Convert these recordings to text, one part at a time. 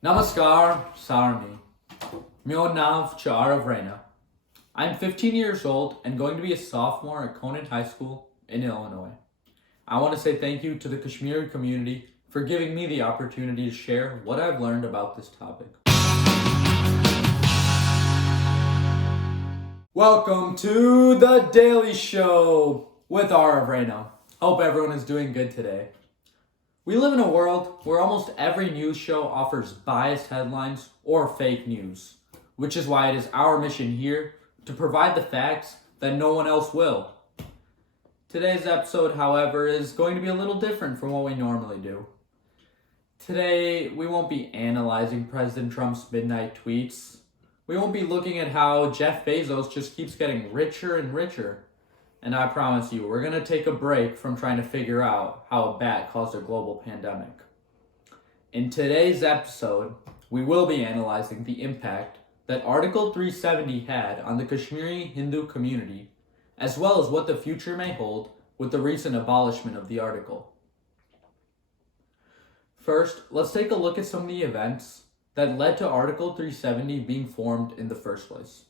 Namaskar, Sarni. Meu nav cha Aarav Raina. I'm 15 years old and going to be a sophomore at Conant High School in Illinois. I want to say thank you to the Kashmir community for giving me the opportunity to share what I've learned about this topic. Welcome to the Daily Show with Aarav Raina. Hope everyone is doing good today. We live in a world where almost every news show offers biased headlines or fake news, which is why it is our mission here to provide the facts that no one else will. Today's episode, however, is going to be a little different from what we normally do. Today, we won't be analyzing President Trump's midnight tweets. We won't be looking at how Jeff Bezos just keeps getting richer and richer. And I promise you, we're going to take a break from trying to figure out how a bat caused a global pandemic. In today's episode, we will be analyzing the impact that Article 370 had on the Kashmiri Hindu community, as well as what the future may hold with the recent abolishment of the article. First, let's take a look at some of the events that led to Article 370 being formed in the first place.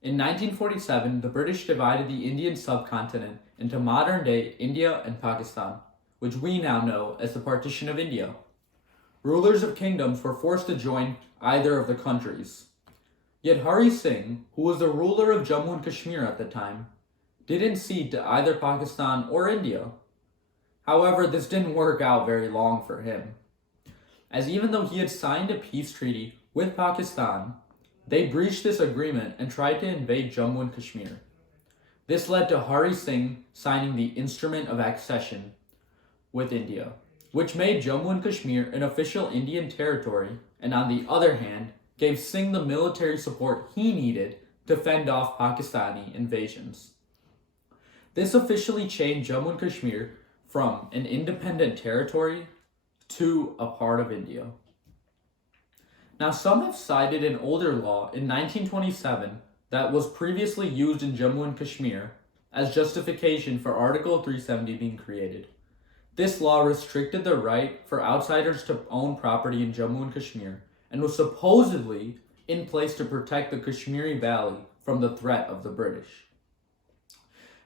In 1947, the British divided the Indian subcontinent into modern-day India and Pakistan, which we now know as the Partition of India. Rulers of kingdoms were forced to join either of the countries. Yet Hari Singh, who was the ruler of Jammu and Kashmir at the time, didn't cede to either Pakistan or India. However, this didn't work out very long for him, as even though he had signed a peace treaty with Pakistan, they breached this agreement and tried to invade Jammu and Kashmir. This led to Hari Singh signing the Instrument of Accession with India, which made Jammu and Kashmir an official Indian territory, and on the other hand, gave Singh the military support he needed to fend off Pakistani invasions. This officially changed Jammu and Kashmir from an independent territory to a part of India. Now, some have cited an older law in 1927 that was previously used in Jammu and Kashmir as justification for Article 370 being created. This law restricted the right for outsiders to own property in Jammu and Kashmir and was supposedly in place to protect the Kashmiri Valley from the threat of the British.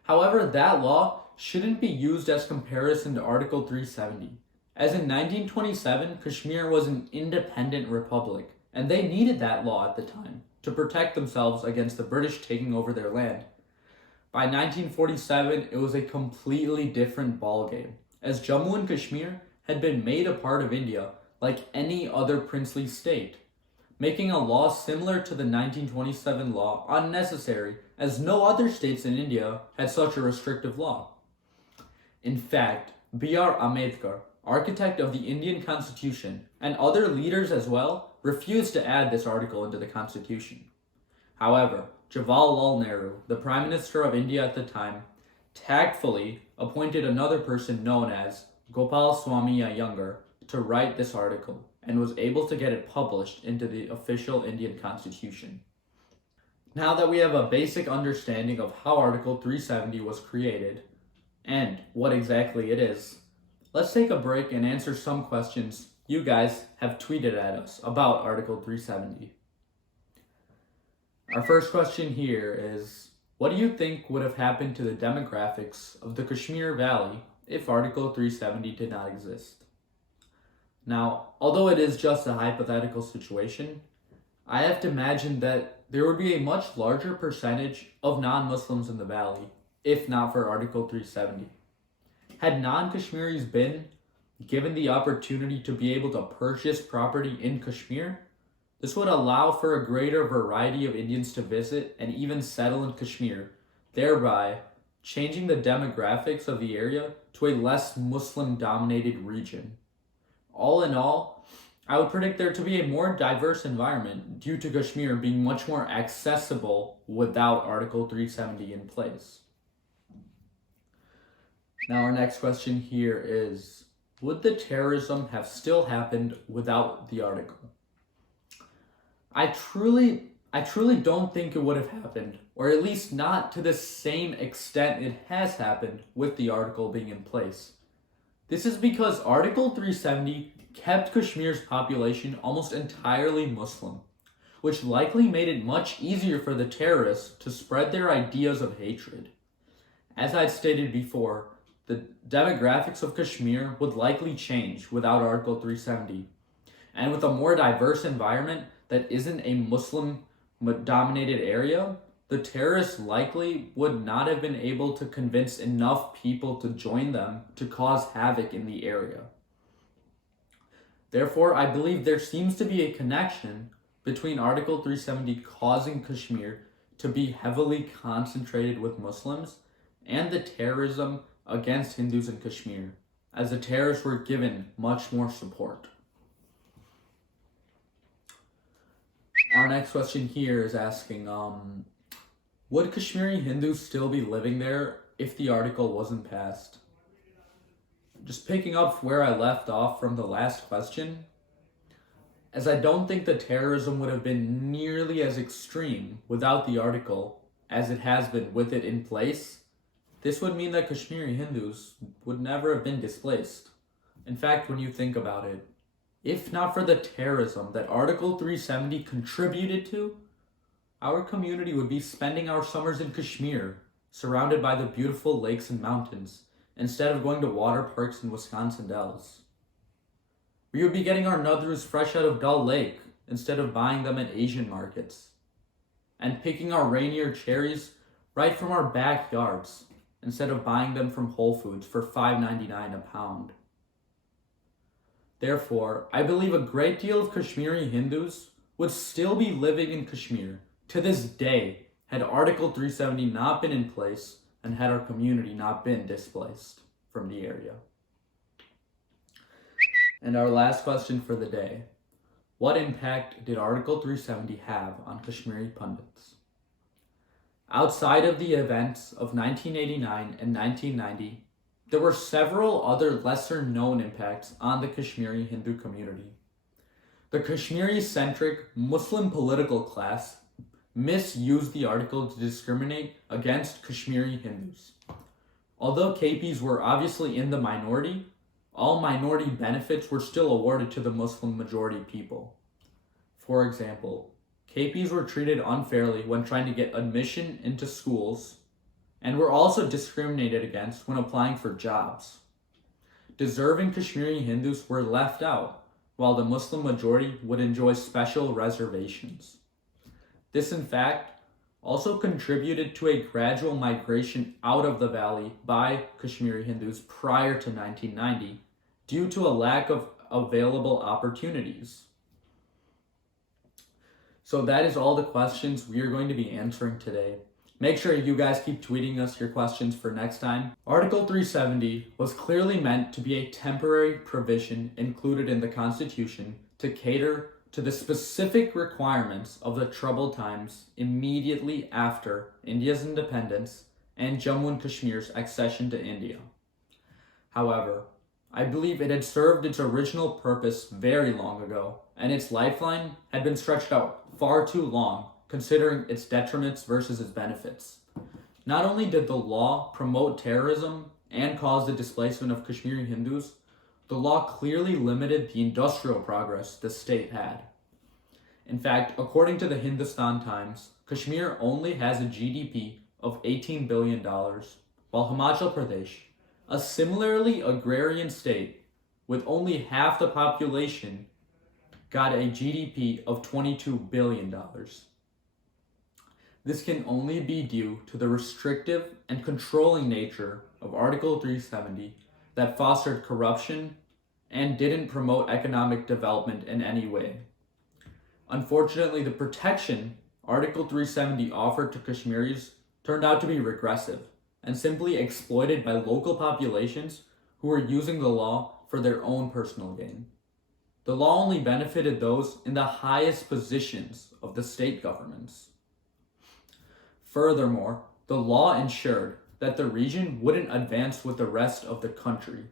However, that law shouldn't be used as comparison to Article 370. As in 1927, Kashmir was an independent republic, and they needed that law at the time to protect themselves against the British taking over their land. By 1947, it was a completely different ballgame, as Jammu and Kashmir had been made a part of India like any other princely state, making a law similar to the 1927 law unnecessary, as no other states in India had such a restrictive law. In fact, B.R. Ambedkar, architect of the Indian Constitution, and other leaders as well, refused to add this article into the Constitution. However, Jawaharlal Nehru, the Prime Minister of India at the time, tactfully appointed another person known as Gopal Swami Iyengar to write this article, and was able to get it published into the official Indian Constitution. Now that we have a basic understanding of how Article 370 was created, and what exactly it is, let's take a break and answer some questions you guys have tweeted at us about Article 370. Our first question here is, what do you think would have happened to the demographics of the Kashmir Valley if Article 370 did not exist? Now, although it is just a hypothetical situation, I have to imagine that there would be a much larger percentage of non-Muslims in the valley, if not for Article 370. Had non-Kashmiris been given the opportunity to be able to purchase property in Kashmir, this would allow for a greater variety of Indians to visit and even settle in Kashmir, thereby changing the demographics of the area to a less Muslim-dominated region. All in all, I would predict there to be a more diverse environment due to Kashmir being much more accessible without Article 370 in place. Now, our next question here is, would the terrorism have still happened without the article? I truly don't think it would have happened, or at least not to the same extent it has happened with the article being in place. This is because Article 370 kept Kashmir's population almost entirely Muslim, which likely made it much easier for the terrorists to spread their ideas of hatred. As I'd stated before, the demographics of Kashmir would likely change without Article 370, and with a more diverse environment that isn't a Muslim dominated area, the terrorists likely would not have been able to convince enough people to join them to cause havoc in the area. Therefore, I believe there seems to be a connection between Article 370 causing Kashmir to be heavily concentrated with Muslims and the terrorism against Hindus in Kashmir, as the terrorists were given much more support. Our next question here is asking, would Kashmiri Hindus still be living there if the article wasn't passed? Just picking up where I left off from the last question, as I don't think the terrorism would have been nearly as extreme without the article as it has been with it in place, this would mean that Kashmiri Hindus would never have been displaced. In fact, when you think about it, if not for the terrorism that Article 370 contributed to, our community would be spending our summers in Kashmir, surrounded by the beautiful lakes and mountains, instead of going to water parks in Wisconsin Dells. We would be getting our nadrus fresh out of Dull Lake, instead of buying them at Asian markets, and picking our Rainier cherries right from our backyards, instead of buying them from Whole Foods for $5.99 a pound. Therefore, I believe a great deal of Kashmiri Hindus would still be living in Kashmir to this day had Article 370 not been in place and had our community not been displaced from the area. And our last question for the day: what impact did Article 370 have on Kashmiri pundits? Outside of the events of 1989 and 1990, there were several other lesser-known impacts on the Kashmiri Hindu community. The Kashmiri-centric Muslim political class misused the article to discriminate against Kashmiri Hindus. Although KPs were obviously in the minority, all minority benefits were still awarded to the Muslim majority people. For example, KPs were treated unfairly when trying to get admission into schools, and were also discriminated against when applying for jobs. Deserving Kashmiri Hindus were left out, while the Muslim majority would enjoy special reservations. This, in fact, also contributed to a gradual migration out of the valley by Kashmiri Hindus prior to 1990 due to a lack of available opportunities. So that is all the questions we are going to be answering today. Make sure you guys keep tweeting us your questions for next time. Article 370 was clearly meant to be a temporary provision included in the Constitution to cater to the specific requirements of the troubled times immediately after India's independence and Jammu and Kashmir's accession to India. However, I believe it had served its original purpose very long ago, and its lifeline had been stretched out far too long, considering its detriments versus its benefits. Not only did the law promote terrorism and cause the displacement of Kashmiri Hindus, the law clearly limited the industrial progress the state had. In fact, according to the Hindustan Times, Kashmir only has a GDP of $18 billion, while Himachal Pradesh, a similarly agrarian state with only half the population, got a GDP of $22 billion. This can only be due to the restrictive and controlling nature of Article 370 that fostered corruption and didn't promote economic development in any way. Unfortunately, the protection Article 370 offered to Kashmiris turned out to be regressive and simply exploited by local populations who were using the law for their own personal gain. The law only benefited those in the highest positions of the state governments. Furthermore, the law ensured that the region wouldn't advance with the rest of the country,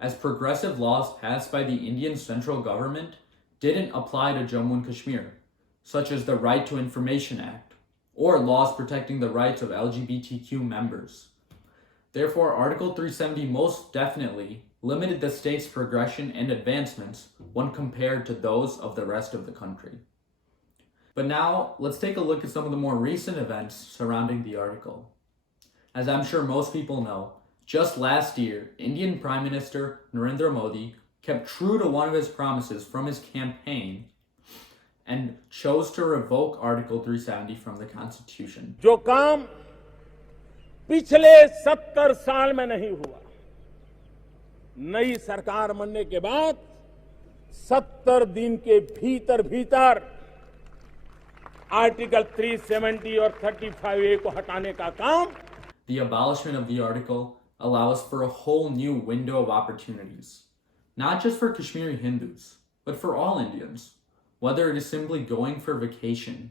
as progressive laws passed by the Indian central government didn't apply to Jammu and Kashmir, such as the Right to Information Act, or laws protecting the rights of LGBTQ members. Therefore, Article 370 most definitely limited the state's progression and advancements when compared to those of the rest of the country. But now, let's take a look at some of the more recent events surrounding the article. As I'm sure most people know, just last year, Indian Prime Minister Narendra Modi kept true to one of his promises from his campaign and chose to revoke Article 370 from the Constitution. जो काम पिछले 70 साल में नहीं हुआ, नई सरकार बनने के बाद 70 दिन के भीतर भीतर आर्टिकल 370 और 35A को हटाने का काम. The abolishment of the article allows for a whole new window of opportunities, not just for Kashmiri Hindus, but for all Indians, whether it is simply going for vacation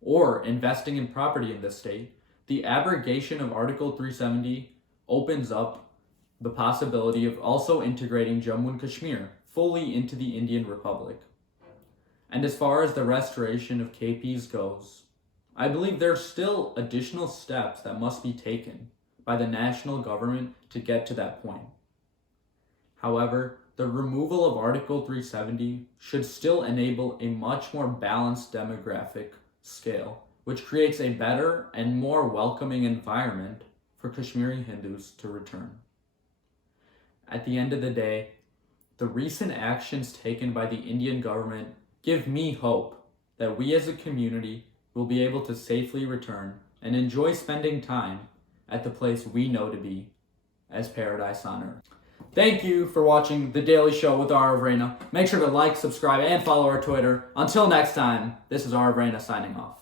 or investing in property in the state. The abrogation of Article 370 opens up the possibility of also integrating Jammu and Kashmir fully into the Indian Republic. And as far as the restoration of KPs goes, I believe there are still additional steps that must be taken by the national government to get to that point. However, the removal of Article 370 should still enable a much more balanced demographic scale, which creates a better and more welcoming environment for Kashmiri Hindus to return. At the end of the day, the recent actions taken by the Indian government give me hope that we as a community will be able to safely return and enjoy spending time at the place we know to be as paradise on earth. Thank you for watching The Daily Show with Aarav Raina. Make sure to like, subscribe, and follow our Twitter. Until next time, this is Aarav Raina signing off.